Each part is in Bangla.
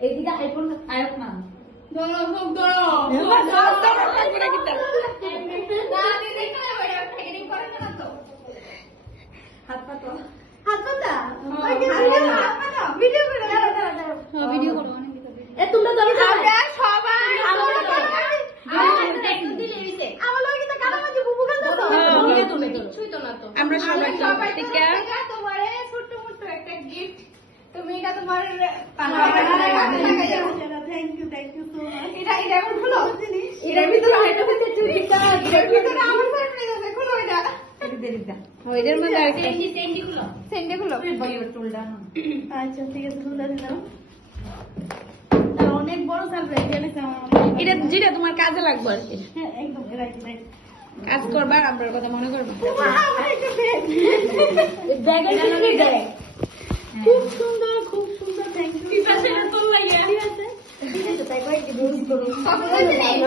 এইদিকে আইফোন আয়ক না ধরো সব ধরো হাত পাতো হাত পাতা ভিডিও করে ভিডিও করো এ তোমরা ধরো আমরা সবাই আমরা সবাই তোমারে ছোট্ট মোট্ট একটা গিফট তুমি এটা তোমার থ্যাংক ইউ সো মাচ এটা এখন খুলো এটার ভিতরে আরেকটা হচ্ছে চুড়িটা এটার ভিতরে আমার সারপ্রাইজ আছে খুলো এটা ওইদের মধ্যে আর সেন্ডি খুলো টুলটা না আচ্ছা ঠিক আছে খুলে দিলাম অনেক বড় সারপ্রাইজ এনেছে আমার এটা যেটা তোমার কাজে লাগবে আর কি হ্যাঁ একদম রাইট কাজ করবার আমরার কথা মনে করবে খুব সুন্দর থ্যাংক ইউ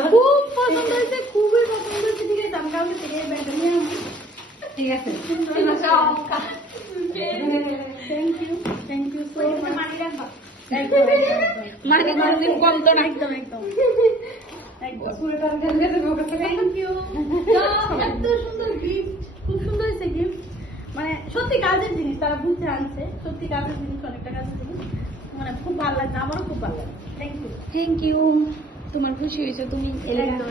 খুব পছন্দ হয়েছে খুবই পছন্দ হয়েছে ঠিক আছে আমি কাউকে থেকে ব্যাগটা নিয়ে আসবো ঠিক আছে থ্যাংক ইউ সো মাচ মানে মার্জিন কম তো না একদম থ্যাংক ইউ এত সুন্দর গিফট খুব সুন্দর হয়েছে গিফট মানে সত্যি কাজের জিনিস তারা বুঝতে আনছে সত্যি কাজের জিনিস অনেকটা কাজের জিনিস মানে খুব ভালো লাগছে আমারও খুব ভালো লাগছে থ্যাংক ইউ তোমার খুশি হয়েছে তুমি একদম